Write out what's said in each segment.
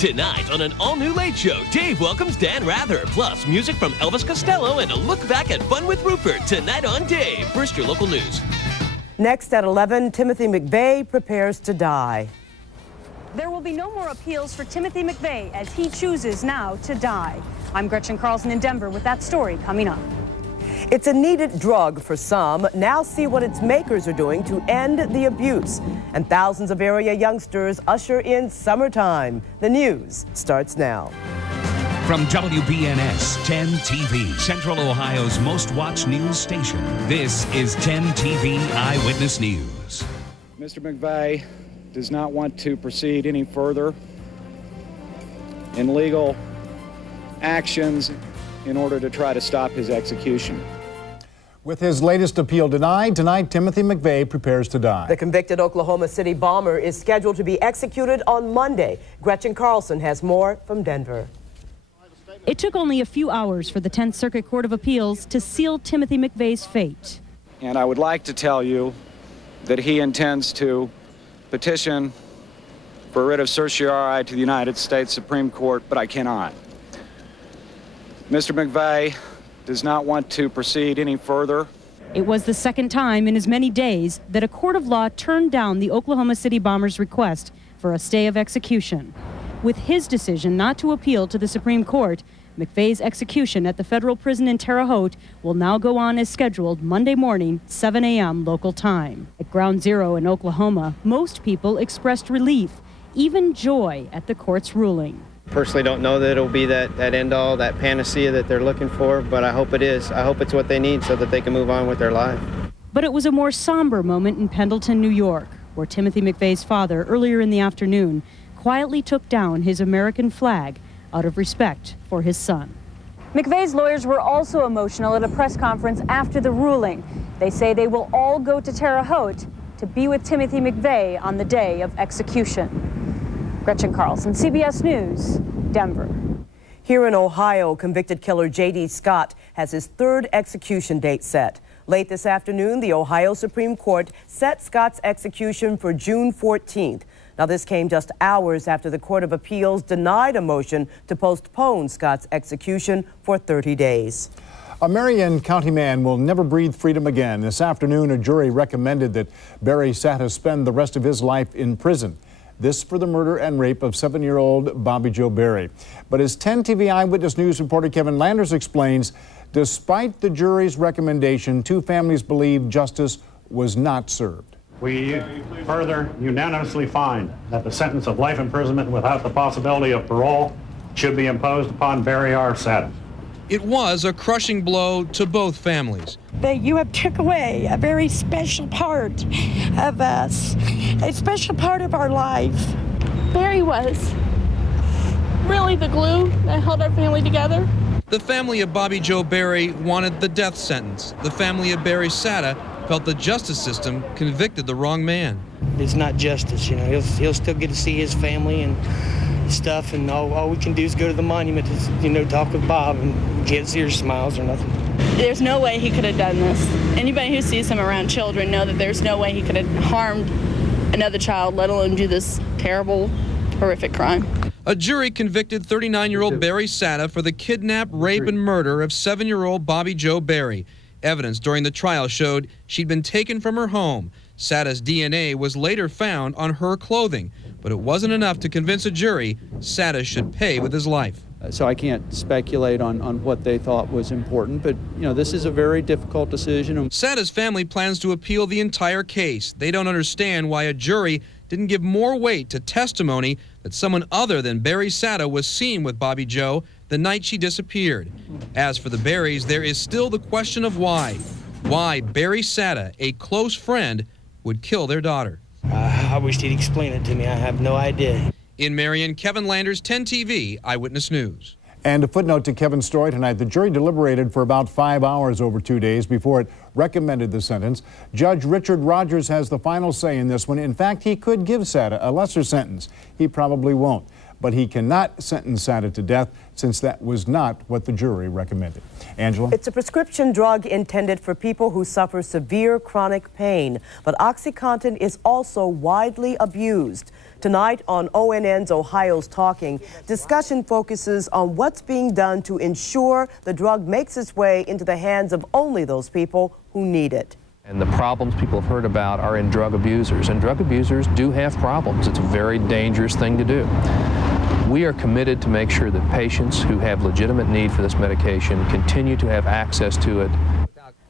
Tonight on an all-new Late Show, Dave welcomes Dan Rather, plus music from Elvis Costello and a look back at Fun with Rupert. Tonight on Dave. First, your local news. Next at 11, Timothy McVeigh prepares to die. There will be no more appeals for Timothy McVeigh as he chooses now to die. I'm Gretchen Carlson in Denver with that story coming up. It's a needed drug for some. Now see what its makers are doing to end the abuse. And thousands of area youngsters usher in summertime. The news starts now. From WBNS 10 TV, Central Ohio's most watched news station, this is 10 TV Eyewitness News. Mr. McVeigh does not want to proceed any further in legal actions in order to try to stop his execution. With his latest appeal denied, tonight Timothy McVeigh prepares to die. The convicted Oklahoma City bomber is scheduled to be executed on Monday. Gretchen Carlson has more from Denver. It took only a few hours for the 10th Circuit Court of Appeals to seal Timothy McVeigh's fate. And I would like to tell you that he intends to petition for writ of certiorari to the United States Supreme Court, but I cannot. Mr. McVeigh does not want to proceed any further. It was the second time in as many days that a court of law turned down the Oklahoma City bomber's request for a stay of execution. With his decision not to appeal to the Supreme Court, McVeigh's execution at the federal prison in Terre Haute will now go on as scheduled Monday morning, 7 a.m. local time. At Ground Zero in Oklahoma, most people expressed relief, even joy at the court's ruling. Personally don't know that it'll be that end-all, that panacea that they're looking for, but I hope it is. I hope it's what they need so that they can move on with their life. But it was a more somber moment in Pendleton, New York, where Timothy McVeigh's father, earlier in the afternoon, quietly took down his American flag out of respect for his son. McVeigh's lawyers were also emotional at a press conference after the ruling. They say they will all go to Terre Haute to be with Timothy McVeigh on the day of execution. Gretchen Carlson, CBS News, Denver. Here in Ohio, convicted killer J.D. Scott has his third execution date set. Late this afternoon, the Ohio Supreme Court set Scott's execution for June 14th. Now, this came just hours after the Court of Appeals denied a motion to postpone Scott's execution for 30 days. A Marion County man will never breathe freedom again. This afternoon, a jury recommended that Barry Satta spend the rest of his life in prison. This for the murder and rape of 7-year-old Bobby Joe Berry. But as 10 TV Eyewitness News reporter Kevin Landers explains, despite the jury's recommendation, two families believe justice was not served. We further unanimously find that the sentence of life imprisonment without the possibility of parole should be imposed upon Barry R. Satta. It was a crushing blow to both families. You have took away a very special part of us, a special part of our life. Barry was really the glue that held our family together. The family of Bobby Joe Berry wanted the death sentence. The family of Barry Satta felt the justice system convicted the wrong man. It's not justice, you know. He'll still get to see his family and stuff, and all we can do is go to the monument to, you know, talk with Bob and get tears, smiles or nothing. There's no way he could have done this. Anybody who sees him around children know that there's no way he could have harmed another child, let alone do this terrible, horrific crime. A jury convicted 39-year-old Barry Satta for the kidnap, rape, and murder of 7-year-old Bobby Joe Berry. Evidence during the trial showed she'd been taken from her home. Satta's DNA was later found on her clothing, but it wasn't enough to convince a jury Satta should pay with his life. So I can't speculate on what they thought was important, but you know, this is a very difficult decision. Satta's family plans to appeal the entire case. They don't understand why a jury didn't give more weight to testimony that someone other than Barry Satta was seen with Bobby Joe the night she disappeared. As for the Berrys, there is still the question of why. Why Barry Satta, a close friend, would kill their daughter. I wish he'd explain it to me. I have no idea. In Marion, Kevin Landers, 10 TV, Eyewitness News. And a footnote to Kevin's story tonight. The jury deliberated for about 5 hours over 2 days before it recommended the sentence. Judge Richard Rogers has the final say in this one. In fact, he could give Satta a lesser sentence. He probably won't. but he cannot sentence Sata to death since that was not what the jury recommended. Angela? It's a prescription drug intended for people who suffer severe chronic pain, but OxyContin is also widely abused. Tonight on ONN's Ohio's Talking, discussion focuses on what's being done to ensure the drug makes its way into the hands of only those people who need it. And the problems people have heard about are in drug abusers, and drug abusers do have problems. It's a very dangerous thing to do. We are committed to make sure that patients who have legitimate need for this medication continue to have access to it.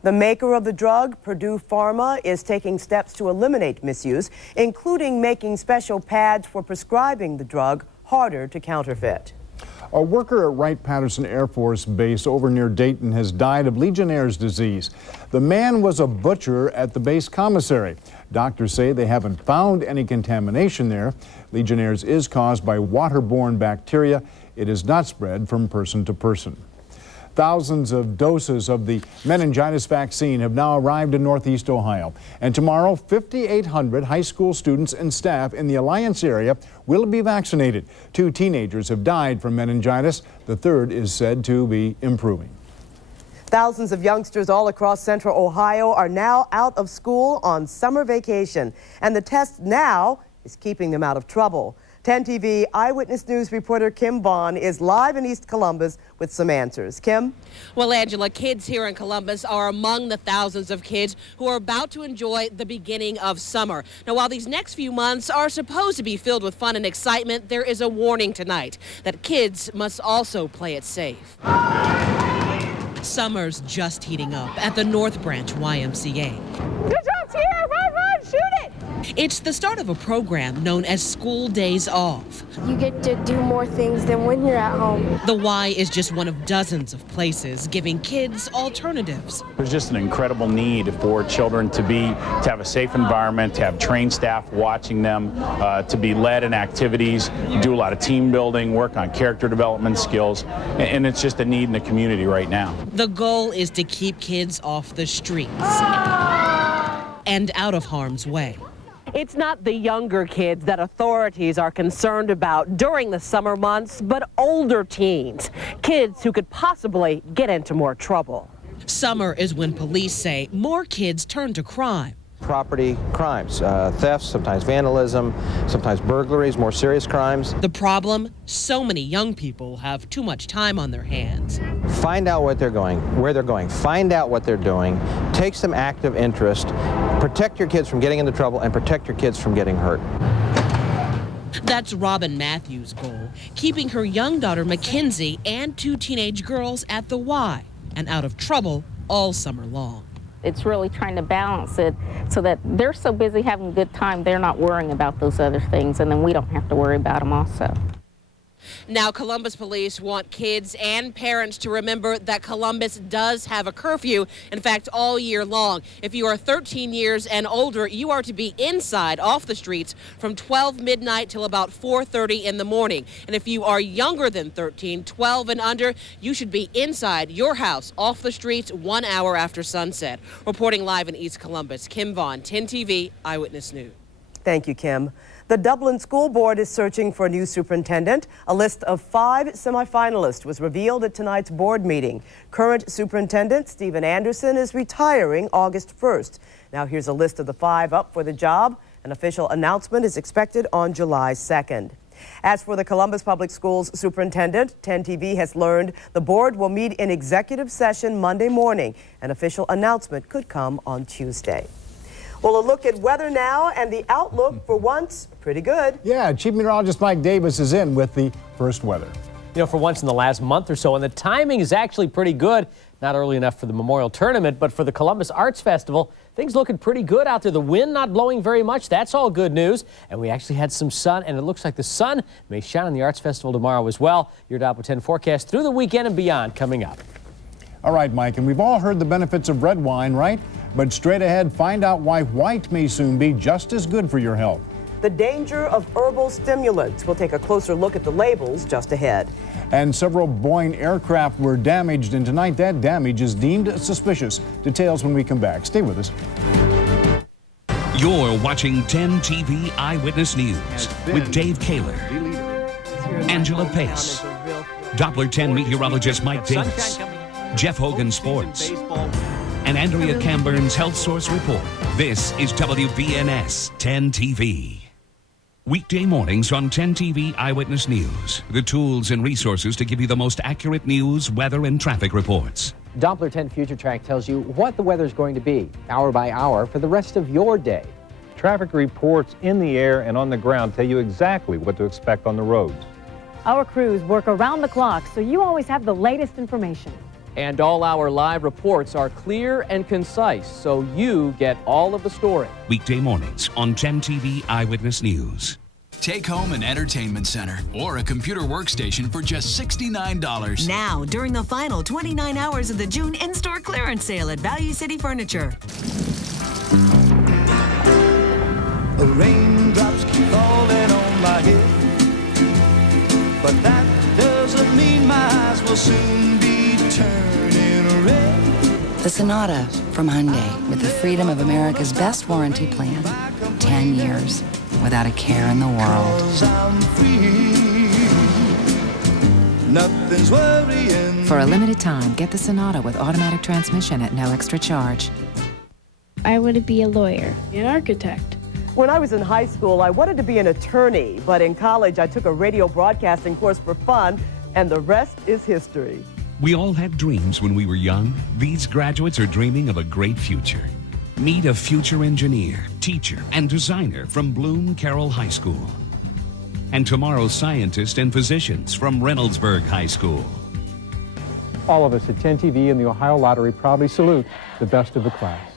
The maker of the drug, Purdue Pharma, is taking steps to eliminate misuse, including making special pads for prescribing the drug harder to counterfeit. A worker at Wright-Patterson Air Force Base over near Dayton has died of Legionnaire's disease. The man was a butcher at the base commissary. Doctors say they haven't found any contamination there. Legionnaire's is caused by waterborne bacteria. It is not spread from person to person. Thousands of doses of the meningitis vaccine have now arrived in Northeast Ohio. And tomorrow, 5,800 high school students and staff in the Alliance area will be vaccinated. 2 teenagers have died from meningitis. The third is said to be improving. Thousands of youngsters all across central Ohio are now out of school on summer vacation. And the test now is keeping them out of trouble. 10 TV Eyewitness News reporter Kim Vaughn is live in East Columbus with some answers. Kim? Well, Angela, kids here in Columbus are among the thousands of kids who are about to enjoy the beginning of summer. Now, while these next few months are supposed to be filled with fun and excitement, there is a warning tonight that kids must also play it safe. Summer's just heating up at the North Branch YMCA. Good job, Tierra! Run, shoot it! It's the start of a program known as School Days Off. You get to do more things than when you're at home. The Y is just one of dozens of places giving kids alternatives. There's just an incredible need for children to have a safe environment, to have trained staff watching them, to be led in activities, do a lot of team building, work on character development skills, and it's just a need in the community right now. The goal is to keep kids off the streets and out of harm's way. It's not the younger kids that authorities are concerned about during the summer months, but older teens, kids who could possibly get into more trouble. Summer is when police say more kids turn to crime. Property crimes, thefts, sometimes vandalism, sometimes burglaries, more serious crimes. The problem? So many young people have too much time on their hands. Find out what they're going, where they're going, find out what they're doing, take some active interest, protect your kids from getting into trouble, and protect your kids from getting hurt. That's Robin Matthews' goal, keeping her young daughter Mackenzie and 2 teenage girls at the Y and out of trouble all summer long. It's really trying to balance it so that they're so busy having a good time, they're not worrying about those other things, and then we don't have to worry about them also. Now, Columbus police want kids and parents to remember that Columbus does have a curfew, in fact, all year long. If you are 13 years and older, you are to be inside, off the streets, from 12 midnight till about 4:30 in the morning. And if you are younger than 13, 12 and under, you should be inside your house, off the streets, 1 hour after sunset. Reporting live in East Columbus, Kim Vaughn, 10 TV Eyewitness News. Thank you, Kim. The Dublin School Board is searching for a new superintendent. A list of 5 semifinalists was revealed at tonight's board meeting. Current superintendent Stephen Anderson is retiring August 1st. Now here's a list of the 5 up for the job. An official announcement is expected on July 2nd. As for the Columbus Public Schools superintendent, 10 TV has learned the board will meet in executive session Monday morning. An official announcement could come on Tuesday. Well, a look at weather now, and the outlook for once, pretty good. Yeah, Chief Meteorologist Mike Davis is in with the first weather. You know, for once in the last month or so, and the timing is actually pretty good. Not early enough for the Memorial Tournament, but for the Columbus Arts Festival, things looking pretty good out there. The wind not blowing very much. That's all good news. And we actually had some sun, and it looks like the sun may shine on the Arts Festival tomorrow as well. Your Doppler 10 forecast through the weekend and beyond coming up. All right, Mike, and we've all heard the benefits of red wine, right? But straight ahead, find out why white may soon be just as good for your health. The danger of herbal stimulants. We'll take a closer look at the labels just ahead. And several Boeing aircraft were damaged, and tonight that damage is deemed suspicious. Details when we come back. Stay with us. You're watching 10 TV Eyewitness News with Dave Kaler. Angela Pace, Doppler 10 meteorologist Mike Davis, Jeff Hogan Sports, and Andrea Camburn's Health Source Report. This is WBNS 10 TV. Weekday mornings on 10 TV Eyewitness News. The tools and resources to give you the most accurate news, weather, and traffic reports. Doppler 10 Future Track tells you what the weather's going to be, hour by hour, for the rest of your day. Traffic reports in the air and on the ground tell you exactly what to expect on the roads. Our crews work around the clock, so you always have the latest information. And all our live reports are clear and concise, so you get all of the story. Weekday mornings on 10 TV Eyewitness News. Take home an entertainment center or a computer workstation for just $69. Now, during the final 29 hours of the June in-store clearance sale at Value City Furniture. The raindrops keep falling on my head, but that doesn't mean my eyes will soon be turning red. The Sonata from Hyundai, with the freedom of America's best warranty plan. 10 years without a care in the world. Nothing's worrying. For a limited time, get the Sonata with automatic transmission at no extra charge. I want to be a lawyer, an architect. When I was in high school, I wanted to be an attorney, but in college, I took a radio broadcasting course for fun, and the rest is history. We all had dreams when we were young. These graduates are dreaming of a great future. Meet a future engineer, teacher, and designer from Bloom Carroll High School. And tomorrow's scientists and physicians from Reynoldsburg High School. All of us at 10 TV and the Ohio Lottery proudly salute the best of the class.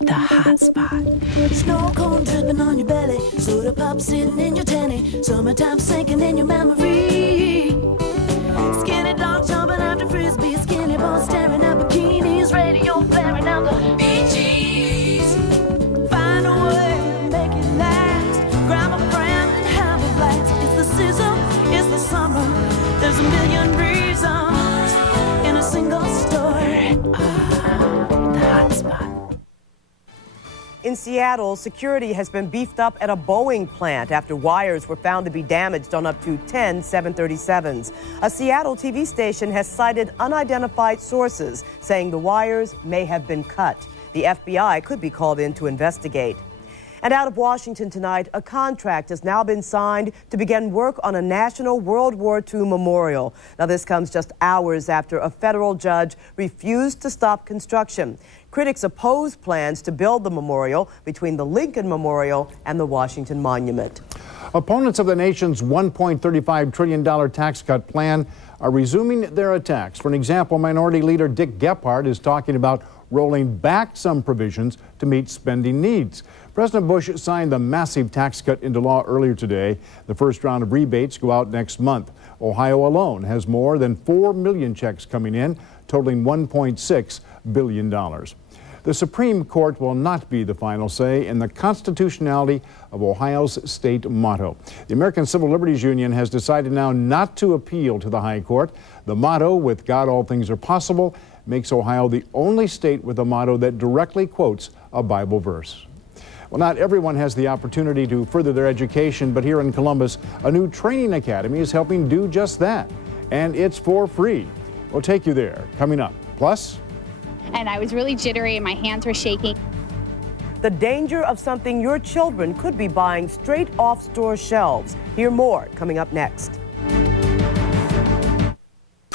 The hot spot. Snow cone dripping on your belly, soda pop sitting in your tanny, summertime sinking in your memory. Skinny dog jumping after frisbee, skinny bones staring at bikinis, radio blaring out the Bee Gees. Find a way, make it last. Grab a friend and have a blast. It's the season, it's the summer. There's a million reasons in a single story. The hot spot. In Seattle, security has been beefed up at a Boeing plant after wires were found to be damaged on up to 10 737s. A Seattle TV station has cited unidentified sources saying the wires may have been cut. The FBI could be called in to investigate. And out of Washington tonight, a contract has now been signed to begin work on a national World War II memorial. Now, this comes just hours after a federal judge refused to stop construction. Critics oppose plans to build the memorial between the Lincoln Memorial and the Washington Monument. Opponents of the nation's $1.35 trillion tax cut plan are resuming their attacks. For an example, Minority Leader Dick Gephardt is talking about rolling back some provisions to meet spending needs. President Bush signed the massive tax cut into law earlier today. The first round of rebates go out next month. Ohio alone has more than 4 million checks coming in, totaling $1.6 billion. The Supreme Court will not be the final say in the constitutionality of Ohio's state motto. The American Civil Liberties Union has decided now not to appeal to the High Court. The motto, "With God all things are possible," makes Ohio the only state with a motto that directly quotes a Bible verse. Well, not everyone has the opportunity to further their education, but here in Columbus, a new training academy is helping do just that. And it's for free. We'll take you there coming up. Plus, and I was really jittery and my hands were shaking. The danger of something your children could be buying straight off store shelves. Hear more coming up next.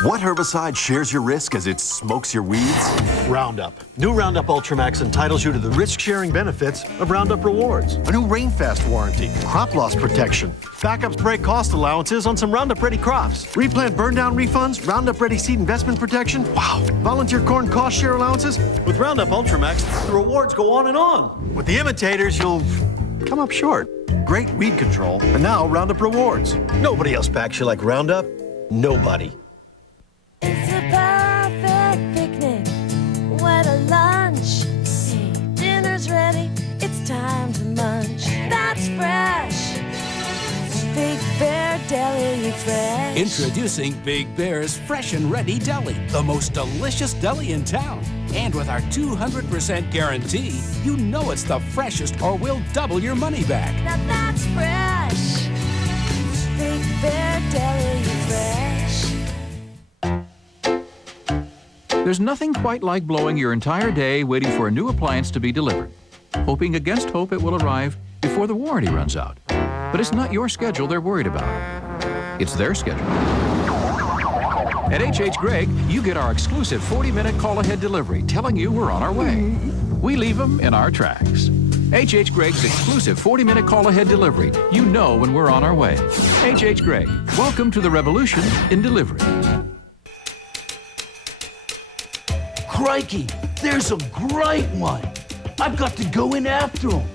What herbicide shares your risk as it smokes your weeds? Roundup. New Roundup Ultramax entitles you to the risk-sharing benefits of Roundup Rewards. A new rainfast warranty, crop loss protection, backup spray cost allowances on some Roundup-ready crops, replant burn-down refunds, Roundup-ready seed investment protection, wow, volunteer corn cost share allowances. With Roundup Ultramax, the rewards go on and on. With the imitators, you'll come up short. Great weed control, and now Roundup Rewards. Nobody else packs you like Roundup. Nobody. It's a perfect picnic, where to lunch. Hey, dinner's ready, it's time to munch. That's fresh. Big Bear Deli Fresh. Introducing Big Bear's Fresh and Ready Deli, the most delicious deli in town. And with our 200% guarantee, you know it's the freshest or we'll double your money back. Now that's fresh. Big Bear Deli, fresh. There's nothing quite like blowing your entire day waiting for a new appliance to be delivered, hoping against hope it will arrive before the warranty runs out. But it's not your schedule they're worried about. It's their schedule. At H.H. Gregg, you get our exclusive 40-minute call-ahead delivery telling you we're on our way. We leave them in our tracks. H.H. Gregg's exclusive 40-minute call-ahead delivery. You know when we're on our way. H.H. Gregg, welcome to the revolution in delivery. Crikey, there's a great one. I've got to go in after him.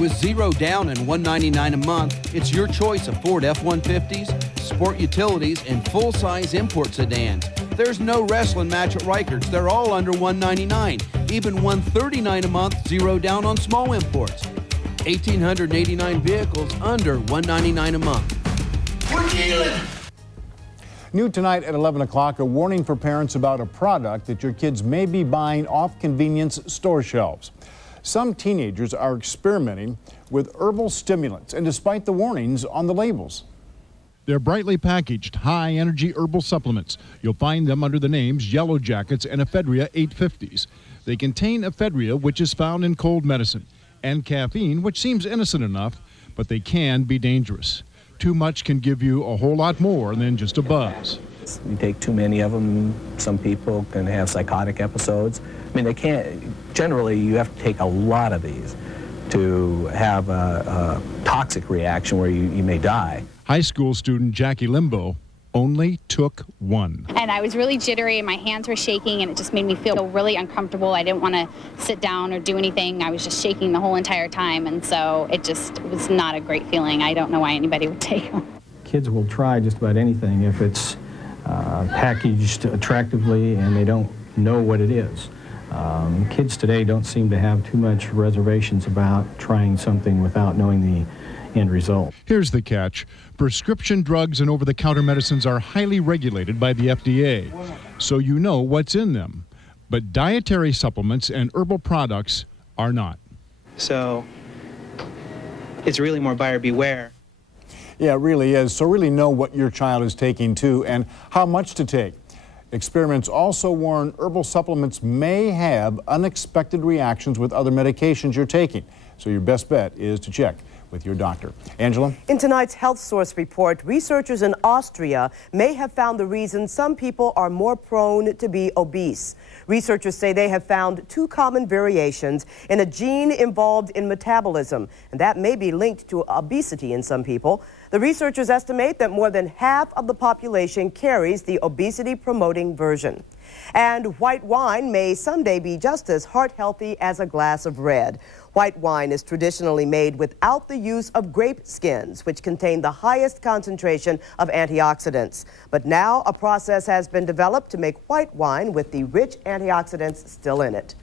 With 0 down and $199 a month, it's your choice of Ford F-150s, sport utilities, and full-size import sedans. There's no wrestling match at Reichert's. They're all under $199. Even $139 a month, 0 down on small imports. 1,889 vehicles under $199 a month. We're dealing. New tonight at 11 o'clock, a warning for parents about a product that your kids may be buying off convenience store shelves. Some teenagers are experimenting with herbal stimulants, and despite the warnings on the labels. They're brightly packaged, high-energy herbal supplements. You'll find them under the names Yellow Jackets and Ephedria 850s. They contain ephedria, which is found in cold medicine, and caffeine, which seems innocent enough, but they can be dangerous. Too much can give you a whole lot more than just a buzz. You take too many of them, some people can have psychotic episodes. I mean, they can't, generally you have to take a lot of these to have a toxic reaction where you may die. High school student Jackie Limbo only took one. And I was really jittery and my hands were shaking and it just made me feel really uncomfortable. I didn't want to sit down or do anything. I was just shaking the whole entire time, and so it just was not a great feeling. I don't know why anybody would take them. Kids will try just about anything if it's packaged attractively and they don't know what it is. Kids today don't seem to have too much reservations about trying something without knowing the end result. Here's the catch. Prescription drugs and over-the-counter medicines are highly regulated by the FDA, so you know what's in them. But dietary supplements and herbal products are not. So it's really more buyer beware. Yeah, it really is. So really know what your child is taking too and how much to take. Experiments also warn herbal supplements may have unexpected reactions with other medications you're taking. So your best bet is to check with your doctor. Angela? In tonight's Health Source report, researchers in Austria may have found the reason some people are more prone to be obese. Researchers say they have found 2 common variations in a gene involved in metabolism, and that may be linked to obesity in some people. The researchers estimate that more than half of the population carries the obesity-promoting version. And white wine may someday be just as heart-healthy as a glass of red. White wine is traditionally made without the use of grape skins, which contain the highest concentration of antioxidants. But now a process has been developed to make white wine with the rich antioxidants still in it.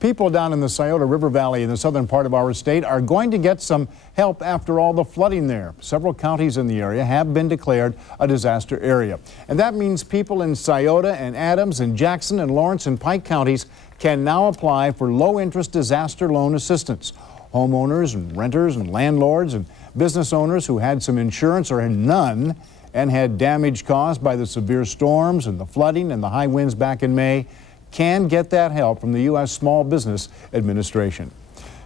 People down in the Scioto River Valley in the southern part of our state are going to get some help after all the flooding there. Several counties in the area have been declared a disaster area. And that means people in Scioto and Adams and Jackson and Lawrence and Pike counties can now apply for low-interest disaster loan assistance. Homeowners and renters and landlords and business owners who had some insurance or had none and had damage caused by the severe storms and the flooding and the high winds back in May can get that help from the U.S. Small Business Administration.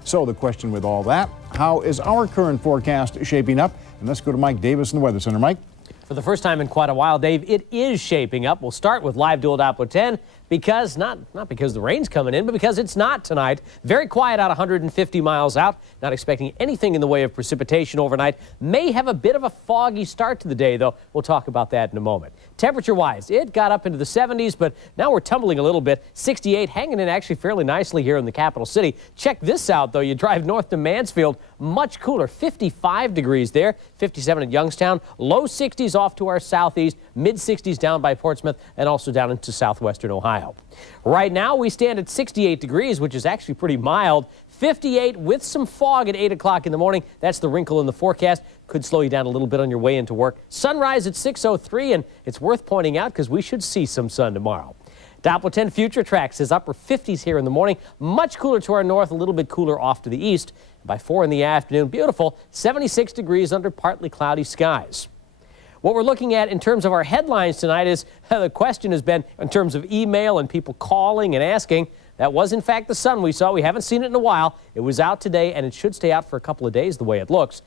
So the question with all that, how is our current forecast shaping up? And let's go to Mike Davis in the Weather Center. Mike? For the first time in quite a while, Dave, it is shaping up. We'll start with live dual Doppler 10 because, not because the rain's coming in, but because it's not tonight. Very quiet out 150 miles out. Not expecting anything in the way of precipitation overnight. May have a bit of a foggy start to the day, though. We'll talk about that in a moment. Temperature-wise, it got up into the 70s, but now we're tumbling a little bit. 68 hanging in actually fairly nicely here in the capital city. Check this out, though. You drive north to Mansfield, much cooler. 55 degrees there, 57 at Youngstown, low 60s off to our southeast, mid-60s down by Portsmouth, and also down into southwestern Ohio. Right now, we stand at 68 degrees, which is actually pretty mild. 58 with some fog at 8 o'clock in the morning. That's the wrinkle in the forecast. Could slow you down a little bit on your way into work. Sunrise at 6:03, and it's worth pointing out because we should see some sun tomorrow. Doppler 10 Future Track says upper 50s here in the morning, much cooler to our north, a little bit cooler off to the east. By 4 in the afternoon, beautiful, 76 degrees under partly cloudy skies. What we're looking at in terms of our headlines tonight is the question has been in terms of email and people calling and asking. That was, in fact, the sun we saw. We haven't seen it in a while. It was out today, and it should stay out for a couple of days the way it looks.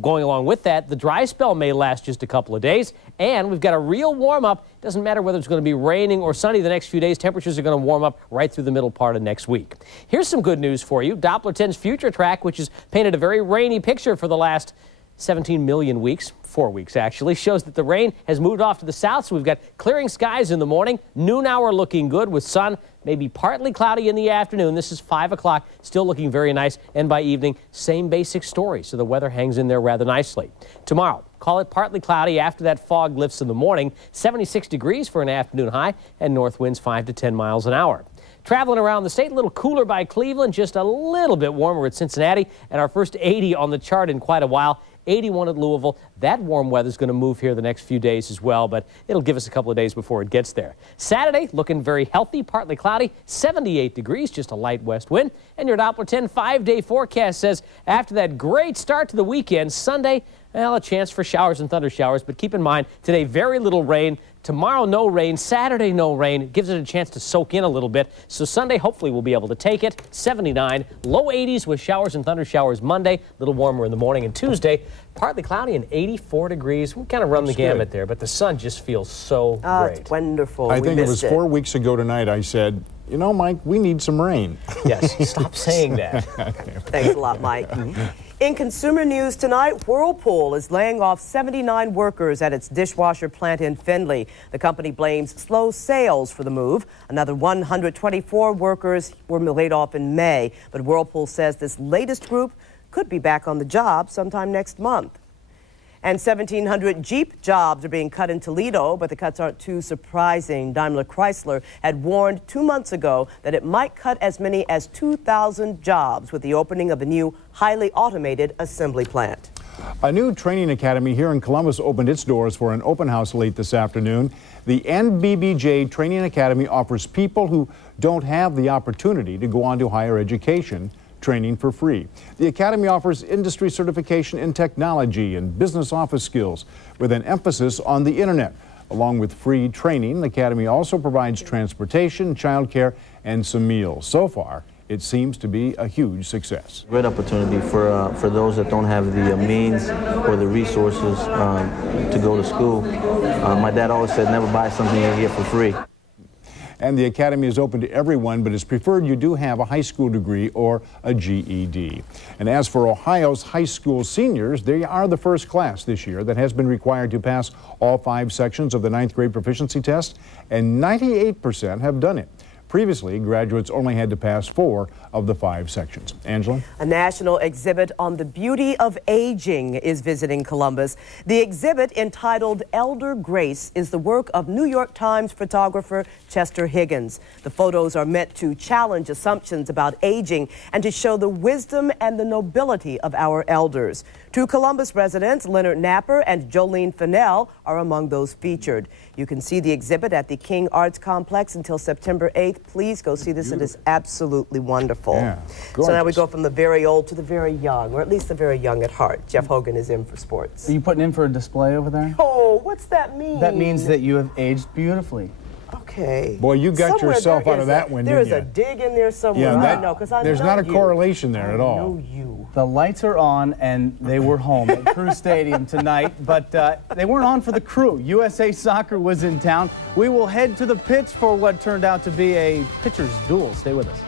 Going along with that, the dry spell may last just a couple of days, and we've got a real warm-up. It doesn't matter whether it's going to be raining or sunny the next few days. Temperatures are going to warm up right through the middle part of next week. Here's some good news for you. Doppler 10's Future Track, which has painted a very rainy picture for the last 17 million weeks, 4 weeks actually, shows that the rain has moved off to the south, so we've got clearing skies in the morning. Noon hour looking good with sun, maybe partly cloudy in the afternoon. This is 5 o'clock, still looking very nice. And by evening, same basic story, so the weather hangs in there rather nicely. Tomorrow, call it partly cloudy after that fog lifts in the morning. 76 degrees for an afternoon high, and north winds 5 to 10 miles an hour. Traveling around the state, a little cooler by Cleveland, just a little bit warmer at Cincinnati, and our first 80 on the chart in quite a while. 81 at Louisville. That warm weather is going to move here the next few days as well, but it'll give us a couple of days before it gets there. Saturday, looking very healthy, partly cloudy, 78 degrees, just a light west wind. And your Doppler 10 5-day forecast says after that great start to the weekend, Sunday, well, a chance for showers and thunder showers, but keep in mind, today, very little rain. Tomorrow, no rain. Saturday, no rain. It gives it a chance to soak in a little bit. So Sunday, hopefully, we'll be able to take it. 79, low 80s with showers and thunder showers Monday. A little warmer in the morning. And Tuesday, partly cloudy and 84 degrees. We kind of run the gamut there, but the sun just feels so great. It's wonderful. I think it was 4 weeks ago tonight I said, you know, Mike, we need some rain. Yes, stop saying that. Thanks a lot, Mike. In consumer news tonight, Whirlpool is laying off 79 workers at its dishwasher plant in Findlay. The company blames slow sales for the move. Another 124 workers were laid off in May, but Whirlpool says this latest group could be back on the job sometime next month. And 1,700 Jeep jobs are being cut in Toledo, but the cuts aren't too surprising. Daimler Chrysler had warned 2 months ago that it might cut as many as 2,000 jobs with the opening of a new highly automated assembly plant. A new training academy here in Columbus opened its doors for an open house late this afternoon. The NBBJ Training Academy offers people who don't have the opportunity to go on to higher education training for free. The Academy offers industry certification in technology and business office skills with an emphasis on the internet. Along with free training, the Academy also provides transportation, childcare, and some meals. So far, it seems to be a huge success. Great opportunity for those that don't have the means or the resources to go to school. My dad always said, never buy something you get for free. And the Academy is open to everyone, but it's preferred you do have a high school degree or a GED. And as for Ohio's high school seniors, they are the first class this year that has been required to pass all 5 sections of the 9th grade proficiency test, and 98% have done it. Previously, graduates only had to pass 4 of the 5 sections. Angela? A national exhibit on the beauty of aging is visiting Columbus. The exhibit, entitled Elder Grace, is the work of New York Times photographer Chester Higgins. The photos are meant to challenge assumptions about aging and to show the wisdom and the nobility of our elders. 2 Columbus residents, Leonard Napper and Jolene Fennell, are among those featured. You can see the exhibit at the King Arts Complex until September 8th. Please go see this. It is absolutely wonderful. Yeah, so now we go from the very old to the very young, or at least the very young at heart. Jeff Hogan is in for sports. Are you putting in for a display over there? Oh, what's that mean? That means that you have aged beautifully. Okay. Boy, you got yourself out of that one, didn't you? There's a dig in there somewhere. Yeah, I know, because I there's know not a you. correlation there at all. I know you. The lights are on, and they were home at Crew Stadium tonight, but they weren't on for the Crew. USA Soccer was in town. We will head to the pitch for what turned out to be a pitcher's duel. Stay with us.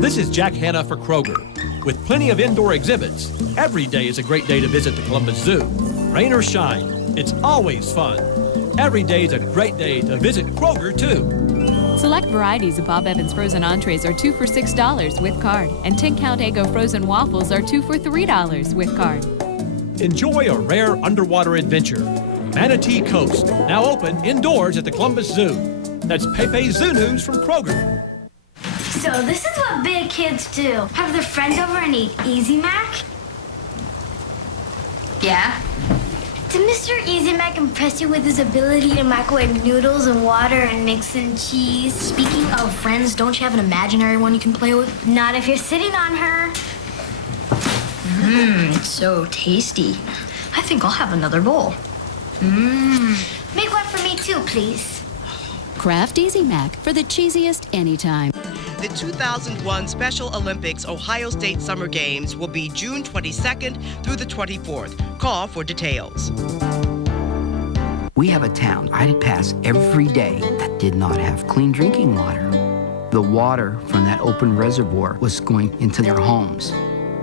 This is Jack Hanna for Kroger. With plenty of indoor exhibits, every day is a great day to visit the Columbus Zoo. Rain or shine, it's always fun. Every day is a great day to visit Kroger, too. Select varieties of Bob Evans frozen entrees are 2 for $6 with card, and 10-count Eggo frozen waffles are 2 for $3 with card. Enjoy a rare underwater adventure. Manatee Coast, now open indoors at the Columbus Zoo. That's Pepe Zoo News from Kroger. So this is what big kids do. Have their friends over and eat Easy Mac? Yeah? Did Mr. Easy Mac impress you with his ability to microwave noodles and water and mix in cheese? Speaking of friends, don't you have an imaginary one you can play with? Not if you're sitting on her. It's so tasty. I think I'll have another bowl. Make one for me too, please. Kraft Easy Mac for the cheesiest anytime. The 2001 Special Olympics Ohio State Summer Games will be June 22nd through the 24th. Call for details. We have a town I'd pass every day that did not have clean drinking water. The water from that open reservoir was going into their homes.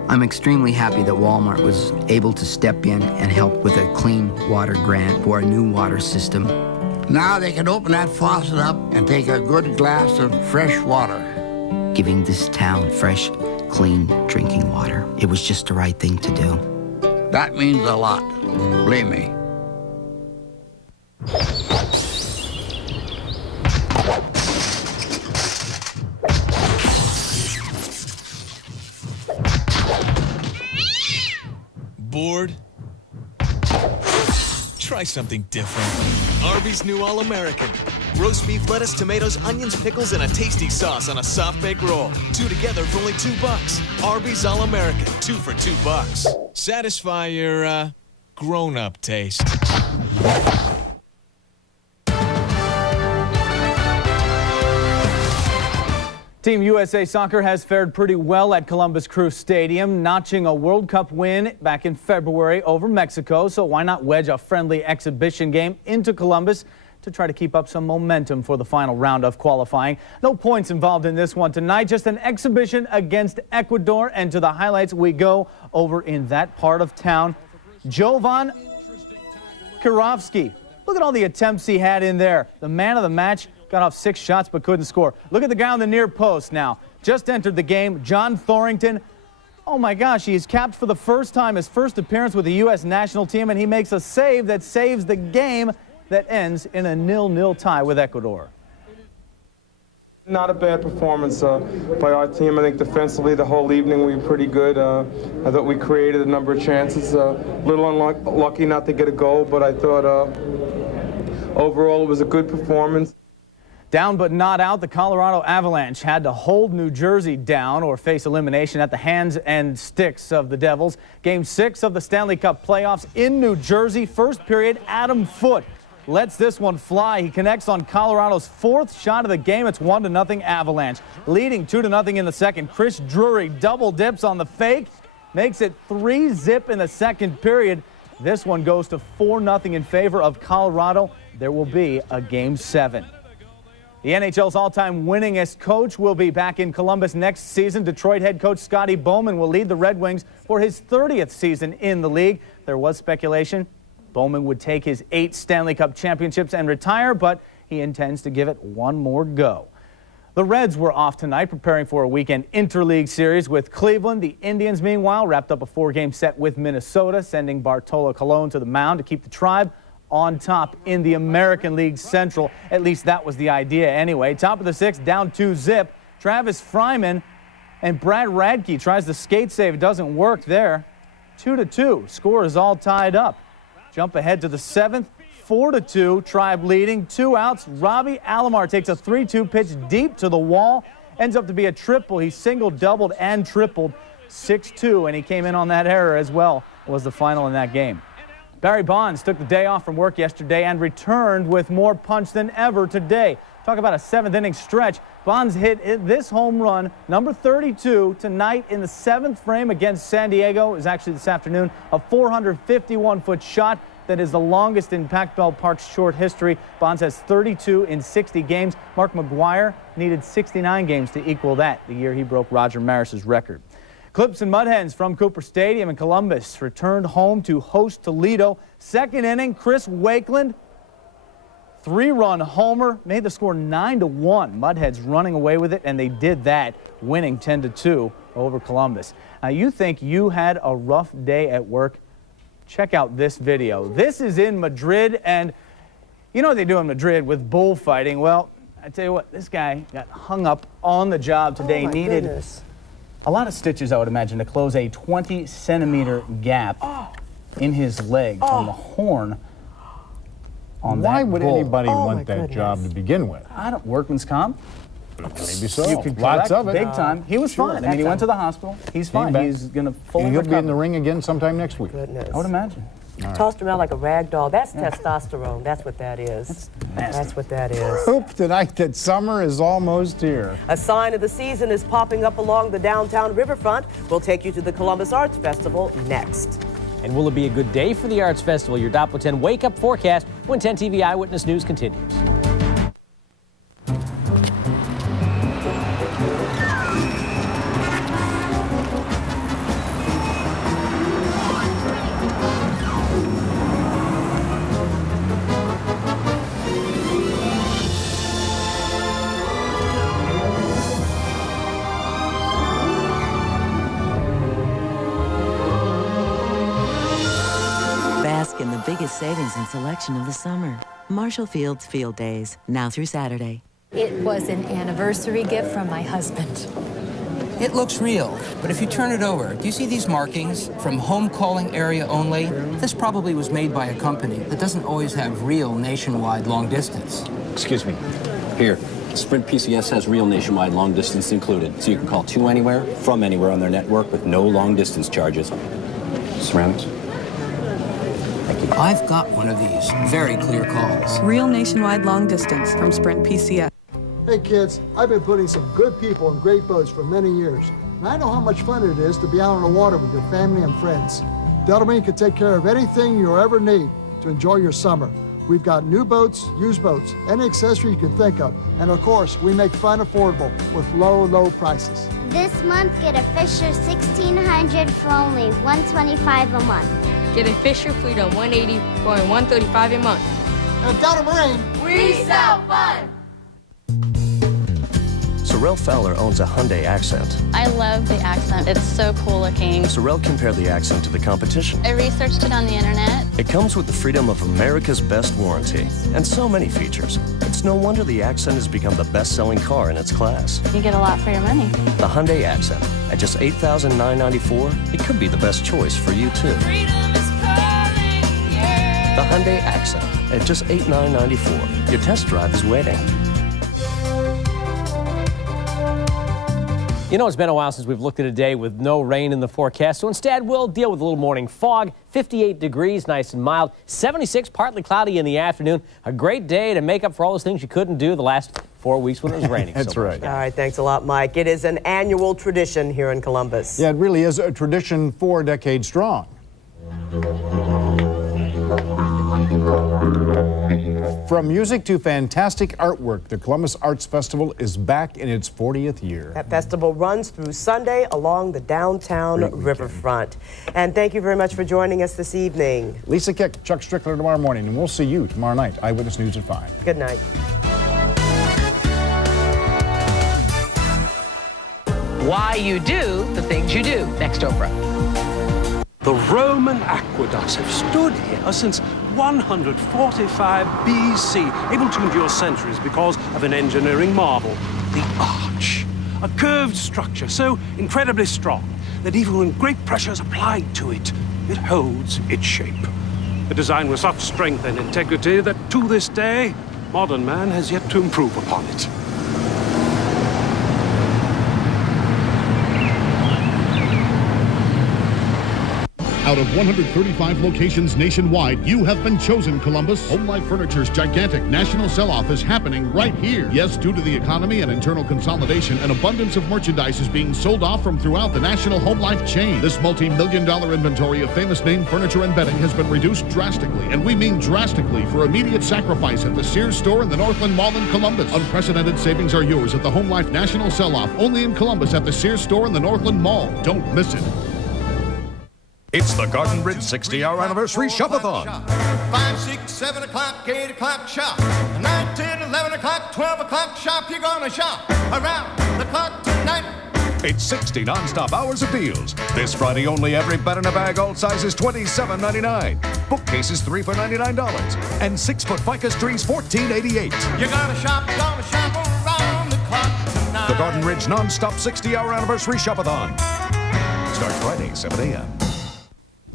I'm extremely happy that Walmart was able to step in and help with a clean water grant for a new water system. Now they can open that faucet up and take a good glass of fresh water, giving this town fresh, clean drinking water. It was just the right thing to do. That means a lot, believe me. Bored? Try something different. Arby's new All-American. Roast beef, lettuce, tomatoes, onions, pickles, and a tasty sauce on a soft baked roll. 2 together for only $2. Arby's All-American, 2 for $2. Satisfy your, grown-up taste. Team USA Soccer has fared pretty well at Columbus Crew Stadium, notching a World Cup win back in February over Mexico. So why not wedge a friendly exhibition game into Columbus to try to keep up some momentum for the final round of qualifying? No points involved in this one tonight, just an exhibition against Ecuador. And to the highlights we go over in that part of town. Jovan Kirovsky. Look at all the attempts he had in there. The man of the match. Got off 6 shots but couldn't score. Look at the guy on the near post now. Just entered the game, John Thorrington. Oh my gosh, he is capped for the first time, his first appearance with the U.S. national team, and he makes a save that saves the game that ends in a 0-0 tie with Ecuador. Not a bad performance by our team. I think defensively the whole evening we were pretty good. I thought we created a number of chances. A little unlucky not to get a goal, but I thought overall it was a good performance. Down but not out, the Colorado Avalanche had to hold New Jersey down or face elimination at the hands and sticks of the Devils. Game 6 of the Stanley Cup playoffs in New Jersey. First period, Adam Foote lets this one fly. He connects on Colorado's 4th shot of the game. It's 1-0 Avalanche. Leading 2-0 in the second. Chris Drury double dips on the fake. Makes it 3-0 in the second period. This one goes to 4-0 in favor of Colorado. There will be a Game 7. The NHL's all-time winningest coach will be back in Columbus next season. Detroit head coach Scotty Bowman will lead the Red Wings for his 30th season in the league. There was speculation Bowman would take his 8 Stanley Cup championships and retire, but he intends to give it one more go. The Reds were off tonight, preparing for a weekend interleague series with Cleveland. The Indians, meanwhile, wrapped up a 4-game set with Minnesota, sending Bartolo Colon to the mound to keep the Tribe on top in the American League Central. At least that was the idea anyway. Top of the 6th, down 2-0. Travis Fryman and Brad Radke tries the skate save. It doesn't work there. 2-2. Score is all tied up. Jump ahead to the 7th. 4-2. Tribe leading. 2 outs. Robbie Alomar takes a 3-2 pitch deep to the wall. Ends up to be a triple. He singled, doubled, and tripled. 6-2, and he came in on that error as well. Was the final in that game. Barry Bonds took the day off from work yesterday and returned with more punch than ever today. Talk about a 7th-inning stretch. Bonds hit this home run, number 32, tonight in the 7th frame against San Diego. It was actually this afternoon, a 451-foot shot that is the longest in Pac-Bell Park's short history. Bonds has 32 in 60 games. Mark McGwire needed 69 games to equal that, the year he broke Roger Maris's record. Clips and Mudhens from Cooper Stadium in Columbus returned home to host Toledo. 2nd inning, Chris Wakeland, 3-run homer, made the score 9-1. Mudheads running away with it, and they did that, winning 10-2 over Columbus. Now, you think you had a rough day at work? Check out this video. This is in Madrid, and you know what they do in Madrid with bullfighting. Well, I tell you what, this guy got hung up on the job today. Oh, my needed goodness. a lot of stitches, I would imagine, to close a 20-centimeter gap in his leg from the horn on that Why would bull. anybody want that job to begin with? Workman's comp? Maybe so. You could Lots collect of it. big time. He was fine. I mean, he went to the hospital. He's fine. back. He's going to fully And he'll recover. be in the ring again sometime next week. Goodness. I would imagine. Tossed around like a rag doll. That's testosterone. That's what that is. That's what that is. Hope tonight that summer is almost here. A sign of the season is popping up along the downtown riverfront. We'll take you to the Columbus Arts Festival next. And will it be a good day for the Arts Festival? Your Doppler 10 wake-up forecast when 10 TV Eyewitness News continues. Bask in the biggest savings and selection of the summer. Marshall Field's Field Days, now through Saturday. It was an anniversary gift from my husband. It looks real, but if you turn it over, do you see these markings? From home calling area only? This probably was made by a company that doesn't always have real nationwide long distance. Excuse me. Here, Sprint PCS has real nationwide long distance included, so you can call to anywhere, from anywhere on their network with no long distance charges. Ceramics. I've got one of these. Very clear calls. Real nationwide long distance from Sprint PCS. Hey kids, I've been putting some good people in great boats for many years. And I know how much fun it is to be out on the water with your family and friends. Delta Marine can take care of anything you'll ever need to enjoy your summer. We've got new boats, used boats, any accessory you can think of. And of course, we make fun affordable with low prices. This month, get a Fisher 1600 for only $125 a month. Get a Fisher Freedom 180 for $135 a month. At Delta Marine, we sell fun! Sorrel Fowler owns a Hyundai Accent. I love the Accent. It's so cool looking. Sorrel compared the Accent to the competition. I researched it on the internet. It comes with the freedom of America's best warranty and so many features. It's no wonder the Accent has become the best-selling car in its class. You get a lot for your money. The Hyundai Accent. At just $8,994, it could be the best choice for you, too. The Hyundai Accent at just $8,994. Your test drive is waiting. You know, it's been a while since we've looked at a day with no rain in the forecast, so instead we'll deal with a little morning fog. 58 degrees, nice and mild. 76, partly cloudy in the afternoon. A great day to make up for all those things you couldn't do the last 4 weeks when it was raining. That's right. All right, thanks a lot, Mike. It is an annual tradition here in Columbus. Yeah, it really is a tradition 4 decades strong. From music to fantastic artwork, the Columbus Arts Festival is back in its 40th year. That festival runs through Sunday along the downtown riverfront. And thank you very much for joining us this evening. Lisa Kick, Chuck Strickler tomorrow morning, and we'll see you tomorrow night. Eyewitness News at 5. Good night. Why you do the things you do. Next, Oprah. The Roman aqueducts have stood here since 145 BC, able to endure centuries because of an engineering marvel, the arch. A curved structure so incredibly strong that even when great pressure is applied to it, it holds its shape. A design with such strength and integrity that to this day, modern man has yet to improve upon it. Out of 135 locations nationwide, you have been chosen, Columbus. Home Life Furniture's gigantic national sell-off is happening right here. Yes, due to the economy and internal consolidation, an abundance of merchandise is being sold off from throughout the national Home Life chain. This multi-million-dollar inventory of famous name furniture and bedding has been reduced drastically, and we mean drastically, for immediate sacrifice at the Sears store in the Northland Mall in Columbus. Unprecedented savings are yours at the Home Life National Sell-Off, only in Columbus at the Sears store in the Northland Mall. Don't miss it. It's the Garden Bridge 60-hour anniversary shop-a-thon. 5, 6, 7 o'clock, 8 o'clock shop. 9, 10, 11 o'clock, 12 o'clock shop. You're gonna shop around the clock tonight. It's 60 non-stop hours of deals. This Friday only, every bed in a bag, all sizes, $27.99. Bookcases, 3 for $99. And 6-foot ficus trees, $14.88. You're gonna shop around the clock tonight. The Garden Ridge non-stop 60-hour anniversary shop-a-thon. Starts Friday, 7 a.m.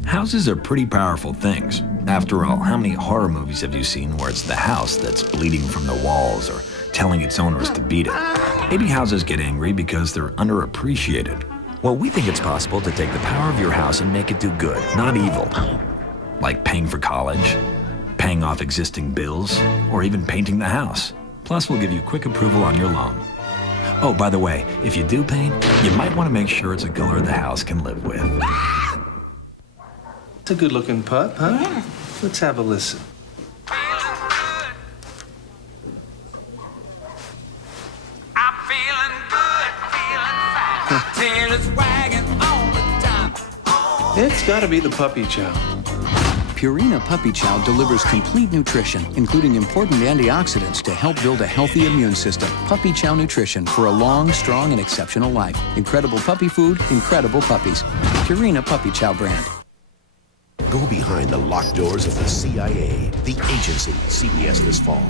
Houses are pretty powerful things. After all, how many horror movies have you seen where it's the house that's bleeding from the walls or telling its owners to beat it? Maybe houses get angry because they're underappreciated. Well, we think it's possible to take the power of your house and make it do good, not evil. Like paying for college, paying off existing bills, or even painting the house. Plus, we'll give you quick approval on your loan. Oh, by the way, if you do paint, you might want to make sure it's a color the house can live with. It's a good-looking putt, huh? Yeah. Let's have a listen. I'm feeling good, feeling fine. Tail is wagging all the time. It's got to be the puppy chow. Purina Puppy Chow delivers complete nutrition, including important antioxidants to help build a healthy immune system. Puppy Chow Nutrition for a long, strong, and exceptional life. Incredible puppy food, incredible puppies. Purina Puppy Chow brand. Go behind the locked doors of the CIA, the agency, CBS this fall.